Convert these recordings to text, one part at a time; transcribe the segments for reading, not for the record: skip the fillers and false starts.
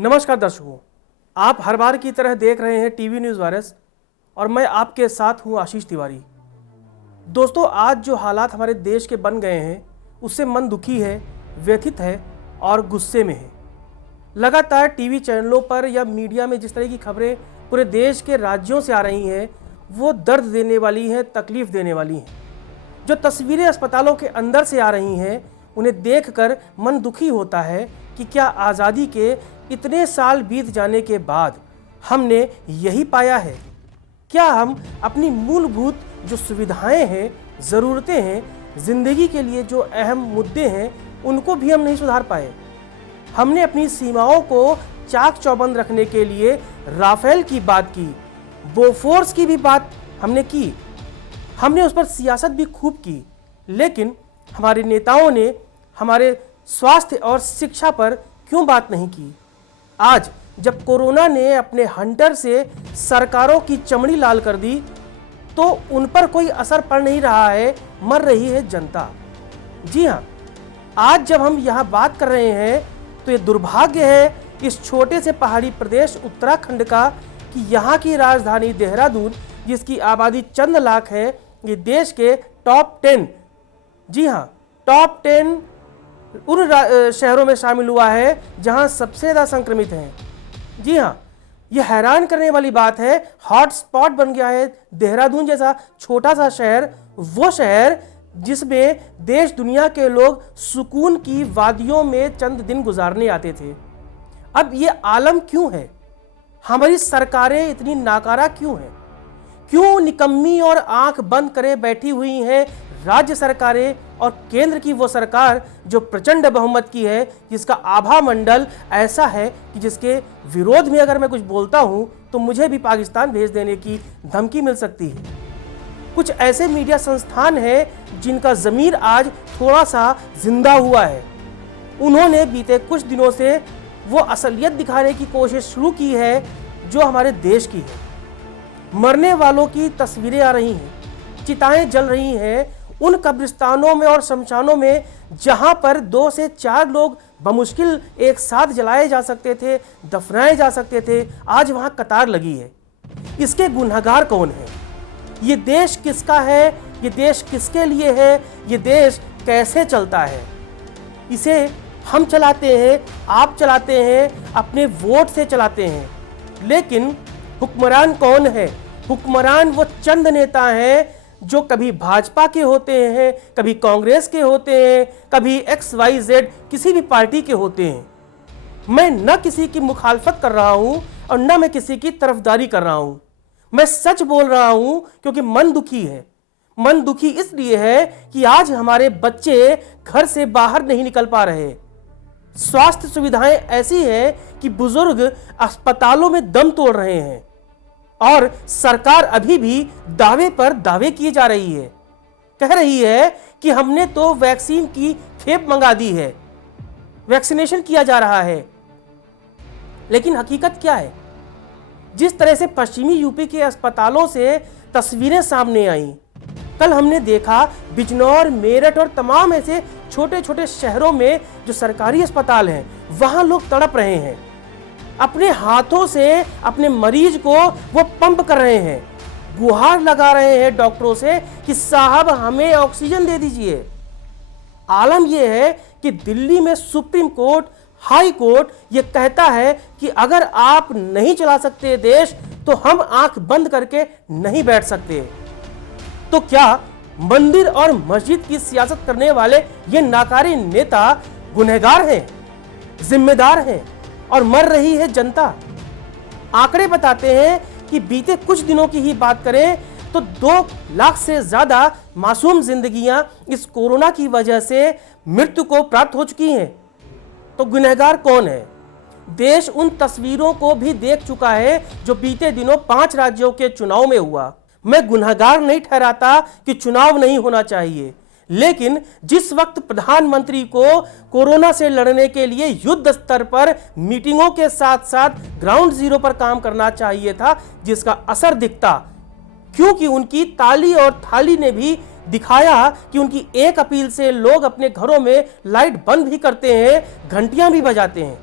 नमस्कार दर्शकों, आप हर बार की तरह देख रहे हैं टीवी न्यूज़ वायरस और मैं आपके साथ हूं आशीष तिवारी। दोस्तों, आज जो हालात हमारे देश के बन गए हैं उससे मन दुखी है, व्यथित है और गुस्से में है। लगातार टीवी चैनलों पर या मीडिया में जिस तरह की खबरें पूरे देश के राज्यों से आ रही हैं वो दर्द देने वाली हैं, तकलीफ़ देने वाली हैं। जो तस्वीरें अस्पतालों के अंदर से आ रही हैं उन्हें देखकर मन दुखी होता है कि क्या आज़ादी के इतने साल बीत जाने के बाद हमने यही पाया है? क्या हम अपनी मूलभूत जो सुविधाएं हैं, ज़रूरतें हैं, ज़िंदगी के लिए जो अहम मुद्दे हैं उनको भी हम नहीं सुधार पाए? हमने अपनी सीमाओं को चाक चौबंद रखने के लिए राफेल की बात की, बोफोर्स की भी बात हमने की, हमने उस पर सियासत भी खूब की, लेकिन हमारे नेताओं ने हमारे स्वास्थ्य और शिक्षा पर क्यों बात नहीं की? आज जब कोरोना ने अपने हंटर से सरकारों की चमड़ी लाल कर दी तो उन पर कोई असर पड़ नहीं रहा है, मर रही है जनता। जी हाँ, आज जब हम यहाँ बात कर रहे हैं तो ये दुर्भाग्य है इस छोटे से पहाड़ी प्रदेश उत्तराखंड का कि यहाँ की राजधानी देहरादून, जिसकी आबादी चंद लाख है, ये देश के टॉप 10, जी हाँ, टॉप 10 उन शहरों में शामिल हुआ है जहां सबसे ज़्यादा संक्रमित हैं। जी हाँ, यह हैरान करने वाली बात है, हॉट स्पॉट बन गया है देहरादून जैसा छोटा सा शहर, वो शहर जिसमें देश दुनिया के लोग सुकून की वादियों में चंद दिन गुजारने आते थे। अब ये आलम क्यों है? हमारी सरकारें इतनी नाकारा क्यों हैं? क्यों निकम्मी और आंख बंद करे बैठी हुई हैं राज्य सरकारें और केंद्र की वो सरकार जो प्रचंड बहुमत की है, जिसका आभा मंडल ऐसा है कि जिसके विरोध में अगर मैं कुछ बोलता हूं तो मुझे भी पाकिस्तान भेज देने की धमकी मिल सकती है। कुछ ऐसे मीडिया संस्थान हैं जिनका ज़मीर आज थोड़ा सा जिंदा हुआ है। उन्होंने बीते कुछ दिनों से वो असलियत दिखाने की कोशिश शुरू की है जो हमारे देश की है। मरने वालों की तस्वीरें आ रही हैं, चिताएं जल रही हैं उन कब्रिस्तानों में और शमशानों में जहां पर 2 से 4 लोग बमुश्किल एक साथ जलाए जा सकते थे, दफनाए जा सकते थे, आज वहां कतार लगी है। इसके गुनहगार कौन है? ये देश किसका है? ये देश किसके लिए है? ये देश कैसे चलता है? इसे हम चलाते हैं, आप चलाते हैं, अपने वोट से चलाते हैं, लेकिन हुक्मरान कौन है? हुक्मरान वो चंद नेता हैं जो कभी भाजपा के होते हैं, कभी कांग्रेस के होते हैं, कभी XYZ किसी भी पार्टी के होते हैं। मैं न किसी की मुखालफत कर रहा हूं और न मैं किसी की तरफदारी कर रहा हूं। मैं सच बोल रहा हूं क्योंकि मन दुखी है। मन दुखी इसलिए है कि आज हमारे बच्चे घर से बाहर नहीं निकल पा रहे। स्वास्थ्य सुविधाएं ऐसी हैं कि बुजुर्ग अस्पतालों में दम तोड़ रहे हैं और सरकार अभी भी दावे पर दावे किए जा रही है। कह रही है कि हमने तो वैक्सीन की खेप मंगा दी है, वैक्सीनेशन किया जा रहा है, लेकिन हकीकत क्या है? जिस तरह से पश्चिमी यूपी के अस्पतालों से तस्वीरें सामने आईं, कल हमने देखा बिजनौर, मेरठ और तमाम ऐसे छोटे छोटे शहरों में जो सरकारी अस्पताल हैं वहां लोग तड़प रहे हैं। अपने हाथों से अपने मरीज को वो पंप कर रहे हैं, गुहार लगा रहे हैं डॉक्टरों से कि साहब हमें ऑक्सीजन दे दीजिए। आलम यह है कि दिल्ली में सुप्रीम कोर्ट, हाई कोर्ट ये कहता है कि अगर आप नहीं चला सकते देश तो हम आंख बंद करके नहीं बैठ सकते। तो क्या मंदिर और मस्जिद की सियासत करने वाले ये नाकारी नेता गुनहगार हैं, जिम्मेदार हैं और मर रही है जनता? आंकड़े बताते हैं कि बीते कुछ दिनों की ही बात करें तो 2 लाख से ज्यादा मासूम जिंदगियां इस कोरोना की वजह से मृत्यु को प्राप्त हो चुकी हैं। तो गुनहगार कौन है? देश उन तस्वीरों को भी देख चुका है जो बीते दिनों 5 राज्यों के चुनाव में हुआ। मैं गुनहगार नहीं ठहराता कि चुनाव नहीं होना चाहिए, लेकिन जिस वक्त प्रधानमंत्री को कोरोना से लड़ने के लिए युद्ध स्तर पर मीटिंगों के साथ साथ ग्राउंड जीरो पर काम करना चाहिए था, जिसका असर दिखता, क्योंकि उनकी ताली और थाली ने भी दिखाया कि उनकी एक अपील से लोग अपने घरों में लाइट बंद भी करते हैं, घंटियां भी बजाते हैं।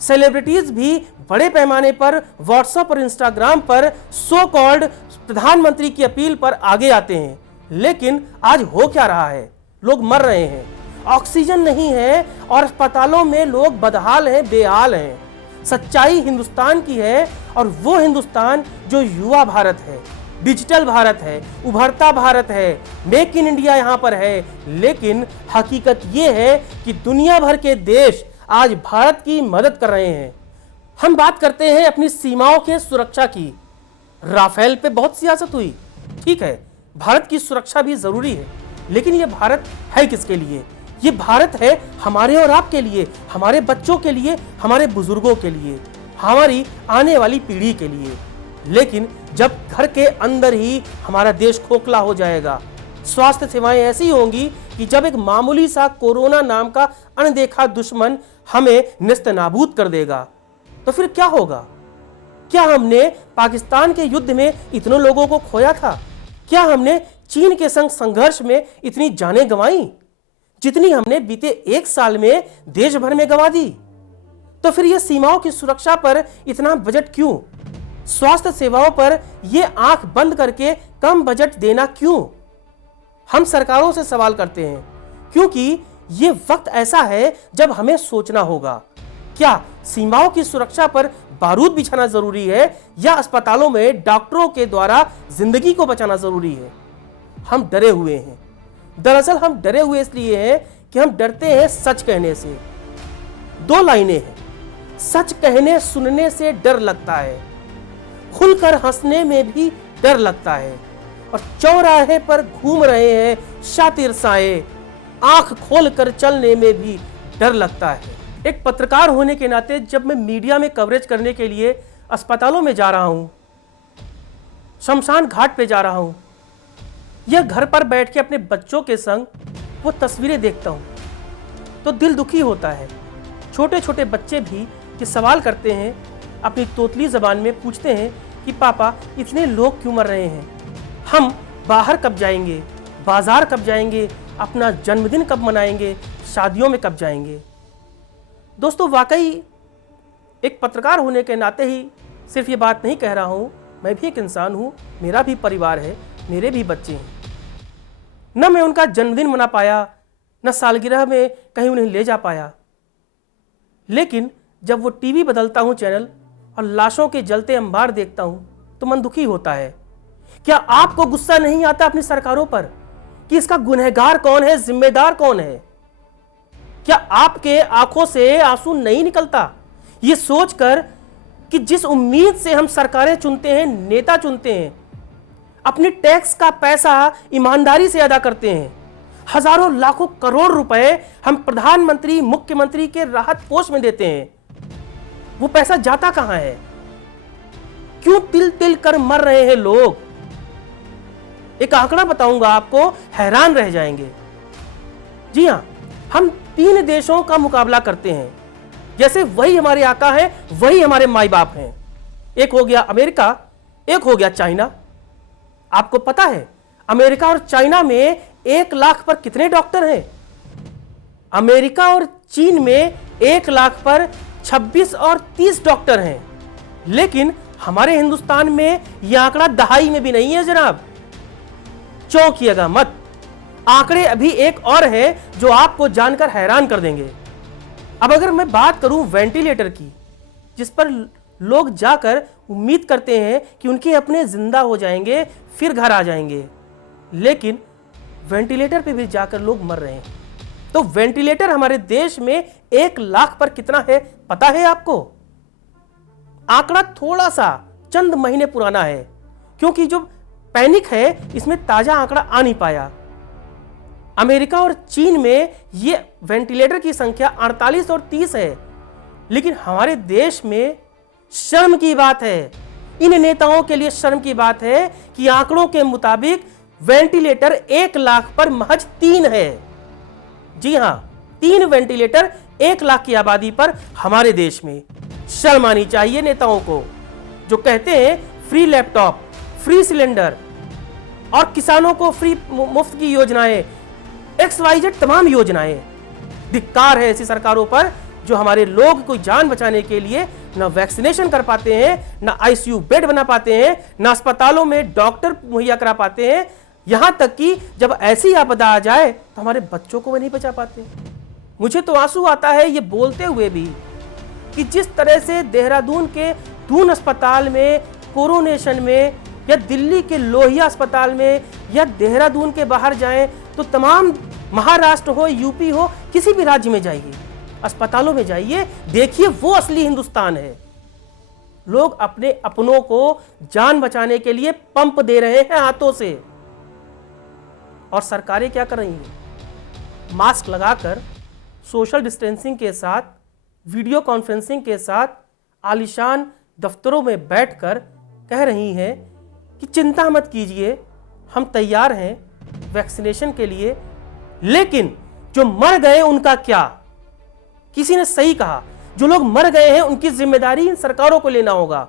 सेलिब्रिटीज भी बड़े पैमाने पर व्हाट्सएप और इंस्टाग्राम पर सो कॉल्ड प्रधानमंत्री की अपील पर आगे आते हैं। लेकिन आज हो क्या रहा है? लोग मर रहे हैं, ऑक्सीजन नहीं है और अस्पतालों में लोग बदहाल हैं, बेहाल हैं। सच्चाई हिंदुस्तान की है और वो हिंदुस्तान जो युवा भारत है, डिजिटल भारत है, उभरता भारत है, मेक इन इंडिया यहां पर है। लेकिन हकीकत ये है कि दुनिया भर के देश आज भारत की मदद कर रहे हैं। हम बात करते हैं अपनी सीमाओं के सुरक्षा की। राफेल पे बहुत सियासत हुई, ठीक है, भारत की सुरक्षा भी जरूरी है, लेकिन ये भारत है किसके लिए? ये भारत है हमारे और आपके लिए, हमारे बच्चों के लिए, हमारे बुजुर्गों के लिए, हमारी आने वाली पीढ़ी के लिए। लेकिन जब घर के अंदर ही हमारा देश खोखला हो जाएगा, स्वास्थ्य सेवाएं ऐसी होंगी कि जब एक मामूली सा कोरोना नाम का अनदेखा दुश्मन हमें नेस्तनाबूद कर देगा, तो फिर क्या होगा? क्या हमने पाकिस्तान के युद्ध में इतने लोगों को खोया था? क्या हमने चीन के संग संघर्ष में इतनी जानें गंवाई जितनी हमने बीते 1 साल में देश भर में गंवा दी? तो फिर यह सीमाओं की सुरक्षा पर इतना बजट क्यों? स्वास्थ्य सेवाओं पर यह आंख बंद करके कम बजट देना क्यों? हम सरकारों से सवाल करते हैं, क्योंकि यह वक्त ऐसा है जब हमें सोचना होगा, क्या सीमाओं की सुरक्षा पर बारूद बिछाना जरूरी है या अस्पतालों में डॉक्टरों के द्वारा जिंदगी को बचाना जरूरी है? हम डरे हुए हैं। दरअसल हम डरे हुए इसलिए हैं कि हम डरते हैं सच कहने से। 2 लाइनें हैं, सच कहने सुनने से डर लगता है, खुलकर हंसने में भी डर लगता है, और चौराहे पर घूम रहे हैं शातिर साए, आंख खोलकर चलने में भी डर लगता है। एक पत्रकार होने के नाते जब मैं मीडिया में कवरेज करने के लिए अस्पतालों में जा रहा हूं, शमशान घाट पे जा रहा हूं, या घर पर बैठ के अपने बच्चों के संग वो तस्वीरें देखता हूं, तो दिल दुखी होता है। छोटे छोटे बच्चे भी ये सवाल करते हैं, अपनी तोतली जबान में पूछते हैं कि पापा इतने लोग क्यों मर रहे हैं? हम बाहर कब जाएंगे, बाजार कब जाएंगे, अपना जन्मदिन कब मनाएंगे, शादियों में कब जाएंगे? दोस्तों, वाकई एक पत्रकार होने के नाते ही सिर्फ ये बात नहीं कह रहा हूँ, मैं भी एक इंसान हूँ, मेरा भी परिवार है, मेरे भी बच्चे हैं। न मैं उनका जन्मदिन मना पाया, न सालगिरह में कहीं उन्हें ले जा पाया, लेकिन जब वो टीवी बदलता हूँ चैनल और लाशों के जलते अंबार देखता हूँ तो मन दुखी होता है। क्या आपको गुस्सा नहीं आता अपनी सरकारों पर कि इसका गुनहगार कौन है, जिम्मेदार कौन है? क्या आपके आंखों से आंसू नहीं निकलता ये सोचकर कि जिस उम्मीद से हम सरकारें चुनते हैं, नेता चुनते हैं, अपने टैक्स का पैसा ईमानदारी से अदा करते हैं, हजारों लाखों करोड़ रुपए हम प्रधानमंत्री, मुख्यमंत्री के राहत कोष में देते हैं, वो पैसा जाता कहां है? क्यों तिल तिल कर मर रहे हैं लोग? एक आंकड़ा बताऊंगा आपको, हैरान रह जाएंगे। जी हां, हम 3 देशों का मुकाबला करते हैं, जैसे वही हमारे आका हैं, वही हमारे माई बाप हैं। एक हो गया अमेरिका, एक हो गया चाइना। आपको पता है अमेरिका और चाइना में 1 लाख पर कितने डॉक्टर हैं? अमेरिका और चीन में 1 लाख पर 26 और 30 डॉक्टर हैं, लेकिन हमारे हिंदुस्तान में यह आंकड़ा दहाई में भी नहीं है जनाब। चौंकिएगा मत, आंकड़े अभी एक और है जो आपको जानकर हैरान कर देंगे। अब अगर मैं बात करूं वेंटिलेटर की, जिस पर लोग जाकर उम्मीद करते हैं कि उनके अपने जिंदा हो जाएंगे, फिर घर आ जाएंगे, लेकिन वेंटिलेटर पे भी जाकर लोग मर रहे हैं। तो वेंटिलेटर हमारे देश में 1 लाख पर कितना है पता है आपको? आंकड़ा थोड़ा सा चंद महीने पुराना है, क्योंकि जो पैनिक है इसमें ताजा आंकड़ा आ नहीं पाया। अमेरिका और चीन में ये वेंटिलेटर की संख्या 48 और 30 है, लेकिन हमारे देश में शर्म की बात है, इन नेताओं के लिए शर्म की बात है कि आंकड़ों के मुताबिक वेंटिलेटर 1 लाख पर महज 3 है। जी हां, 3 वेंटिलेटर 1 लाख की आबादी पर हमारे देश में। शर्म आनी चाहिए नेताओं को, जो कहते हैं फ्री लैपटॉप, फ्री सिलेंडर और किसानों को फ्री मुफ्त की योजनाएं, XYZ तमाम योजनाएं। धिक्कार है ऐसी सरकारों पर जो हमारे लोग को जान बचाने के लिए ना वैक्सीनेशन कर पाते हैं, ना आईसीयू बेड बना पाते हैं, ना अस्पतालों में डॉक्टर मुहैया करा पाते हैं, यहां तक कि जब ऐसी आपदा आ जाए तो हमारे बच्चों को भी नहीं बचा पाते। मुझे तो आंसू आता है ये बोलते हुए भी कि जिस तरह से देहरादून के दून अस्पताल में, कोरोनेशन में, या दिल्ली के लोहिया अस्पताल में, या देहरादून के बाहर जाएं तो तमाम महाराष्ट्र हो, यूपी हो, किसी भी राज्य में जाइए, अस्पतालों में जाइए, देखिए वो असली हिंदुस्तान है। लोग अपने अपनों को जान बचाने के लिए पंप दे रहे हैं हाथों से, और सरकारें क्या कर रही हैं? मास्क लगाकर, सोशल डिस्टेंसिंग के साथ, वीडियो कॉन्फ्रेंसिंग के साथ, आलीशान दफ्तरों में बैठकर कह रही हैं कि चिंता मत कीजिए, हम तैयार हैं वैक्सीनेशन के लिए। लेकिन जो मर गए उनका क्या? किसी ने सही कहा, जो लोग मर गए हैं उनकी जिम्मेदारी इन सरकारों को लेना होगा।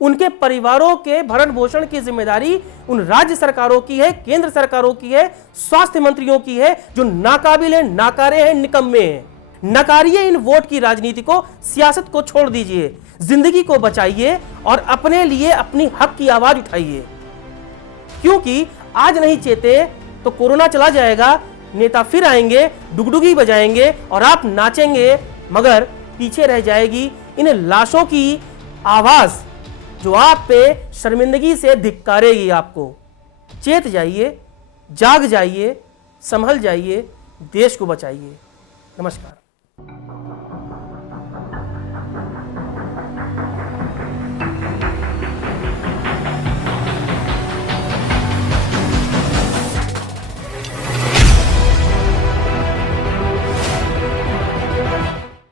उनके परिवारों के भरण पोषण की जिम्मेदारी उन राज्य सरकारों की है, केंद्र सरकारों की है, स्वास्थ्य मंत्रियों की है, जो नाकाबिल हैं, नाकारे हैं, निकम्मे हैं। नकारिए इन वोट की राजनीति को, सियासत को छोड़ दीजिए, जिंदगी को बचाइए और अपने लिए अपनी हक की आवाज उठाइए। क्योंकि आज नहीं चेते तो कोरोना चला जाएगा, नेता फिर आएंगे, डुगडुगी बजाएंगे और आप नाचेंगे, मगर पीछे रह जाएगी इन लाशों की आवाज जो आप पे शर्मिंदगी से धिक्कारेगी आपको। चेत जाइए, जाग जाइए, संभल जाइए, देश को बचाइए। नमस्कार।